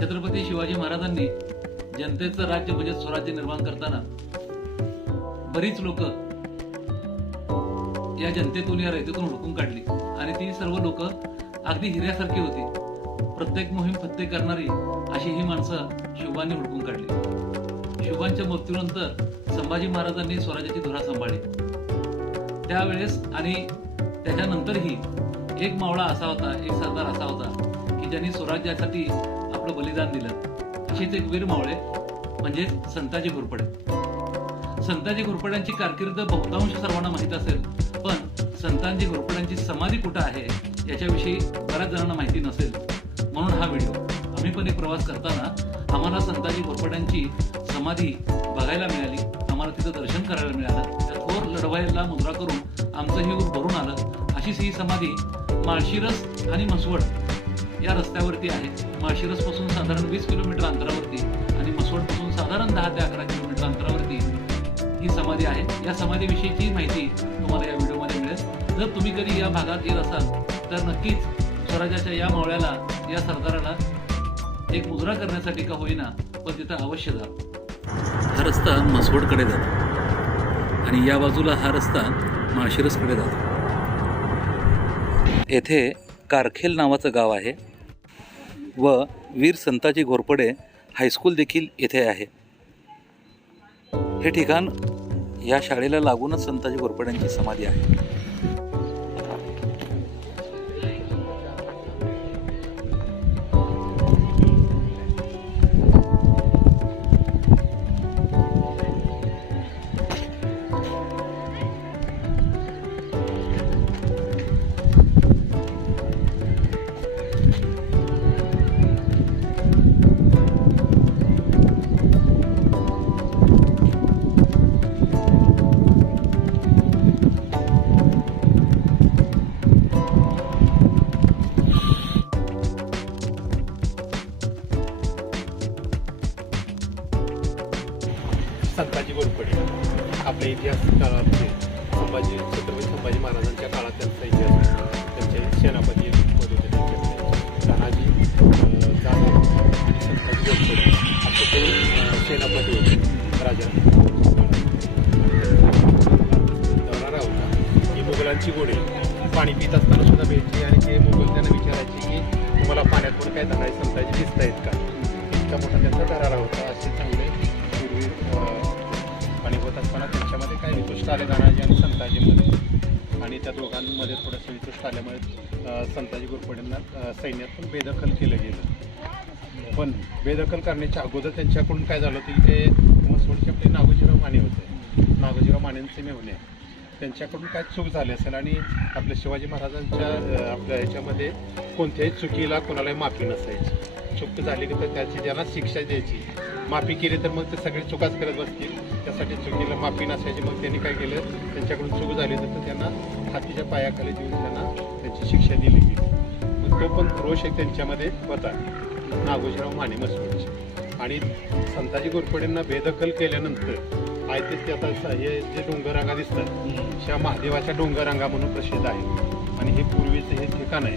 छत्रपती शिवाजी महाराजांनी जनतेचं राज्य म्हणजे स्वराज्य निर्माण करताना बरीच लोक या जनतेतून या रयतेतून हुडकून काढली. आणि ती सर्व लोक अगदी हिऱ्यासारखी होती. प्रत्येक मोहीम फत्ते करणारी अशी ही माणसं शिवबांनी हुडकून काढली. शिवबांच्या मृत्यूनंतर संभाजी महाराजांनी स्वराज्याची धुरा सांभाळली. त्यावेळेस आणि त्याच्यानंतरही एक मावळा असा होता एक सरदार असा होता की ज्यांनी स्वराज्यासाठी आपलं बलिदान दिलं. अशीच एक वीर मावळे म्हणजे संताजी घोरपडे. संताजी घोरपड्यांची कारकीर्द बहुतांश सर्वांना माहीत असेल पण संतांजी घोरपड्यांची समाधी कुठं आहे याच्याविषयी बऱ्याच जणांना माहिती नसेल. म्हणून हा व्हिडिओ. आम्ही पण एक प्रवास करताना आम्हाला संताजी घोरपड्यांची समाधी बघायला मिळाली. आम्हाला तिथं दर्शन करायला मिळालं. त्या थोर लढवायला मुद्रा करून आमचं हे भरून आलं. अशीच ही समाधी माळशिरस आणि मसवड या रस्त्यावरती आहे. माळशिरसपासून साधारण वीस किलोमीटर अंतरावरती आणि मसवडपासून साधारण दहा ते अकरा किलोमीटर अंतरावरती ही समाधी आहे. या समाधीविषयीची माहिती तुम्हाला या व्हिडिओमध्ये मिळेल. जर तुम्ही कधी या भागात येत असाल तर नक्कीच स्वराज्याच्या या मावळ्याला या सरदाराला एक मुजरा करण्यासाठी का होईना पण तिथं अवश्य जा. हा रस्ता मसवडकडे जातो. आणि या बाजूला हा रस्ता माळशिरसकडे जातो. येथे कारखेल नावाचं गाव आहे. व वीर संताजी घोरपडे हायस्कूल देखील येथे आहे. हे ठिकाण या शाळेला लागूनच संताजी घोरपड्यांची समाधी आहे. संताजी गोरपडे आपल्या इतिहास काळातले संभाजी छत्रपती संभाजी महाराजांच्या काळात त्यांचा इतिहास त्यांचे सेनापती पद होते त्यांच्याकडे तानाजी जाधव आणि संताजी गोरपडे असे सेनापती होते. राजा. दौरा होता ही मुघलांची गोडी पाणी पित असताना सुद्धा भेटली आणि ते मुघल त्यांना विचारायचे की तुम्हाला पाण्यात पण काय धनाई संताजी दिसत आहेत का? इतका मोठा त्यांचा दरारा होता. असे चांगले जातात पण त्यांच्यामध्ये काय वितुष्ट आले धनाजी आणि संताजीमध्ये? आणि त्या दोघांमध्ये थोडंसं वितुष्ट आल्यामुळे संताजी गुरुपडेंना सैन्यातून बेदखल केलं गेलं. पण बेदखल करण्याच्या अगोदर त्यांच्याकडून काय झालं होतं की ते मसवडचे आपले नागोजीराव माने होते. नागोजीराव मानेंचे मेहुणे. त्यांच्याकडून काय चूक झाली असेल आणि आपल्या शिवाजी महाराजांच्या आपल्या ह्याच्यामध्ये कोणत्याही चुकीला कोणालाही माफी नसायची. चूक झाली की तर त्याची ज्यांना शिक्षा द्यायची माफी केली तर मग ते सगळे चुकाच करत बसतील. त्यासाठी चुकीला माफी नसायची. मग त्यांनी काय केलं? त्यांच्याकडून चूक झाली तर त्यांना हातीच्या पायाखाली देऊन त्यांना त्यांची शिक्षा दिली गेली. मग तो पण रोष एक त्यांच्यामध्ये. होता नागोजीराव माने मसवडचे आणि संताजी गोरपडेंना बेदखल केल्यानंतर आहे ते आता हे जे डोंगररांगा दिसतात ह्या महादेवाच्या डोंगररांगा म्हणून प्रसिद्ध आहे आणि हे पूर्वीचं हे ठिकाण आहे.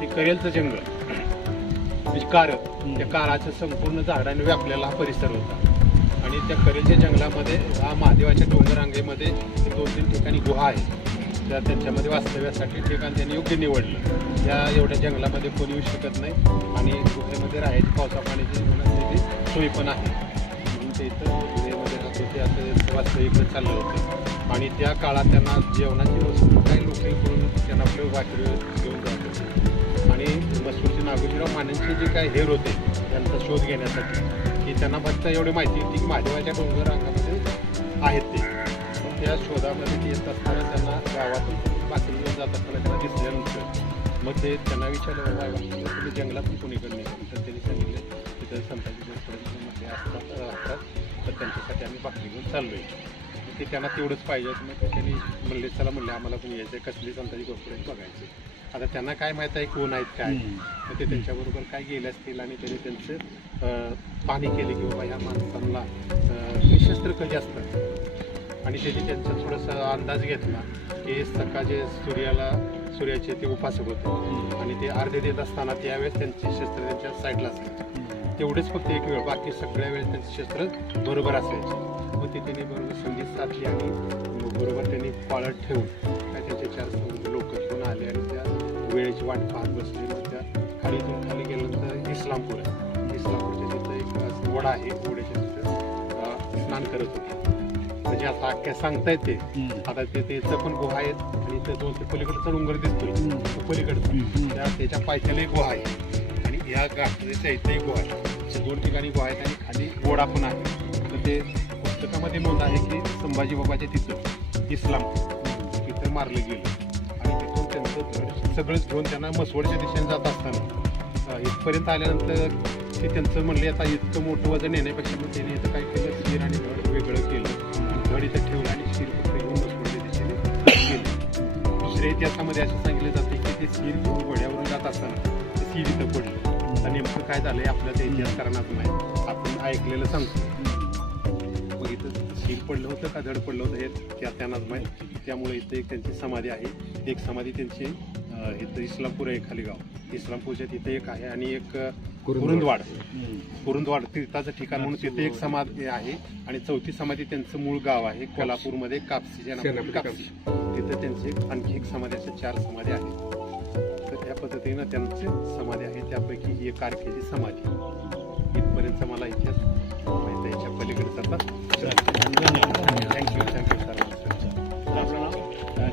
ते करेलचं जंगल. म्हणजे कार त्या काराचं संपूर्ण झाडाने व्यापलेला हा परिसर होता. आणि त्या करेलच्या जंगलामध्ये हा महादेवाच्या डोंगरांगेमध्ये दोन तीन ठिकाणी गुहा आहे. त्या त्यांच्यामध्ये वास्तव्यासाठी ठिकाण त्यांनी योग्य निवडलं. त्या एवढ्या जंगलामध्ये कोणी येऊ शकत नाही आणि गुहेमध्ये राहायची पावसा पाण्याची सोय पण आहे. म्हणून ते इथं गुहेमध्ये राहत होते असं वास्तविक चाललं होतं. आणि त्या काळात त्यांना जेवणाची वस्तू काही लोक करून त्यांना आपलं वाटलं घेऊन जात होते. आणि मसूरचे नागोजीराव मानेंचे जे काही हेर होते त्यांचा शोध घेण्यासाठी की त्यांना फक्त एवढी माहिती होती की महादेवाच्या डोंगर अंगामध्ये आहेत ते. मग त्या शोधामध्ये ते येत असताना त्यांना गावातून बाकी जात असताना त्यांना दिसल्यानंतर मग ते त्यांना विचारलं बाबा तुम्ही जंगलातून कोणीकडे नाही तर त्यांनी सांगितलं तिथं संताजी मध्ये असतात राहतात. तर त्यांच्यासाठी आम्ही भाकरी घेऊन चाललो आहे ते त्यांना तेवढंच पाहिजे होतं. मग त्यांनी म्हणले चला म्हणले आम्हाला पण यायचं आहे कसली संताजी गोष्ट बघायचे आता त्यांना काय माहीत आहे कोण आहेत काय? मग ते त्यांच्याबरोबर काय गेले असतील आणि त्यांनी त्यांचं अं, पाहणी केली की बाबा ह्या माणसांना निशस्त्र कधी असतात आणि त्यांनी त्यांचा थोडासा अंदाज घेतला की सकाळचे सूर्याला सूर्याचे ते उपासक होते आणि ते अर्धे देत असताना त्यावेळेस त्यांची शस्त्र त्यांच्या साईडला असायची. तेवढेच फक्त एक वेळ बाकी सगळ्या वेळेस त्यांचे शस्त्र बरोबर असायचे. मग ते त्यांनी बरोबर संगीत साधली आणि बरोबर त्यांनी पाळत ठेवून काय त्यांचे चार लोक घेऊन आले आणि त्या वेळेची वाट पाहत बसले मग त्या खालीतून खाली गेल्यानंतर इस्लामपूर आहे. इस्लामपूरच्या तिथं एक ओढा आहे ओढ्याच्या तिथं स्नान करत होते. म्हणजे असं अख्ख्या सांगता येते आता ते त्याचं पण गुहा आहेत आणि ते दोन ते पलीकडचा डोंगर दिसतोय. तो पलीकडचा. त्या त्याच्या पायथ्याला एक गुहा आहे. आणि या गाठीच्या इथं एक गुहा आहे. दोन ठिकाणी गुहा आहेत आणि खाली ओढा पण आहे. तर ते पुस्तकामध्ये नोंद आहे की संभाजी बाबाच्या तिथं इस्लाम मारले गेले. आणि तिथून त्यांचं सगळंच घेऊन त्यांना मसवडच्या दिशेने जात असताना इथपर्यंत आल्यानंतर ते त्यांचं म्हणले आता इतकं मोठं वजन येण्यापेक्षा मग त्याने इथं काय केलं? शिर आणि धड वेगळं केलं. आणि धड इथं ठेवलं आणि शिर फक्त घेऊन मसवडच्या दिशेने गेलं. दुसऱ्या इतिहासामध्ये असं सांगितलं जाते की ते सीर घेऊन घोड्यावरून जात असताना ते सीर इथं पडलं. आता नेमकं काय झालं आहे आपल्या त्या इतिहासकारांनाच नाही आपण ऐकलेलं सांगतो. सीर पडलं होतं का धड पडलं होतं हे त्या त्यांनाच माहीत. त्यामुळे इथं एक त्यांची समाधी आहे. एक समाधी त्यांची इथं इस्लामपूर आहे खाली गाव. इस्लामपूरच्या तिथे एक आहे आणि एक कुरुंदवाड. कुरुंदवाड. तीर्थाचं ठिकाण म्हणून तिथे एक समाधी आहे आणि चौथी समाधी त्यांचं मूळ गाव आहे कोल्हापूरमध्ये कापसीच्या नावाने कापसी तिथं त्यांची एक आणखी एक समाधी अशा चार समाधी आहेत. तर त्या पद्धतीनं त्यांची समाधी आहे. त्यापैकी ही एक कारकेची समाधी.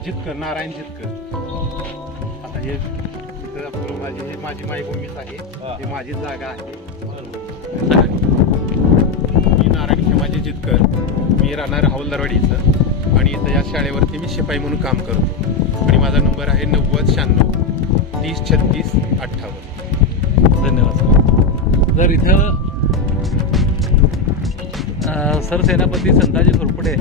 जितकर नारायण जितकर आता हे इथं माझी हे माझी मायभूमीच आहे. ही. माझी जागा आहे. मी नारायण खेमाजी जितकर. मी राहणार हवलदारवाडी इथं आणि इथं या शाळेवरती मी शिपाई म्हणून काम करतो. आणि माझा नंबर आहे नव्वद शहाण्णव तीस छत्तीस अठ्ठावन्न. धन्यवाद सर. जर इथं सरसेनापती संताजी घोरपडे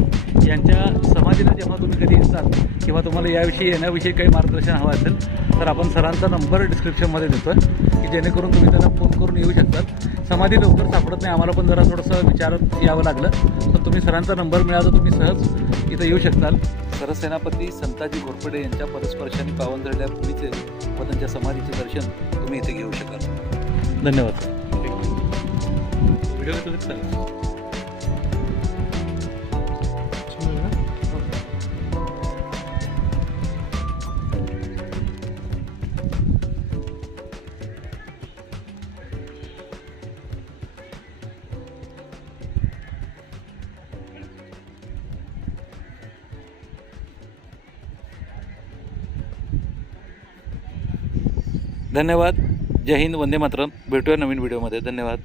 यांच्या समाधीला जेव्हा तुम्ही कधी येतात किंवा तुम्हाला याविषयी येण्याविषयी काही मार्गदर्शन हवं असेल तर आपण सरांचा नंबर डिस्क्रिप्शनमध्ये देतो की जेणेकरून तुम्ही त्यांना फोन करून येऊ शकतात. समाधी लवकर सापडत नाही आम्हाला पण जरा थोडंसं विचारत यावं लागलं. तर तुम्ही सरांचा नंबर मिळाला तर तुम्ही सहज इथं येऊ शकताल. सरसेनापती संताजी घोरपडे यांच्या परस्पर्शाने पावन झालेल्या भूमीचे व त्यांच्या समाधीचे दर्शन तुम्ही इथे घेऊ शकाल. धन्यवाद. व्हिडिओ धन्यवाद. जय हिंद वंदे मातरम. भेटूया नवीन व्हिडिओमध्ये. धन्यवाद.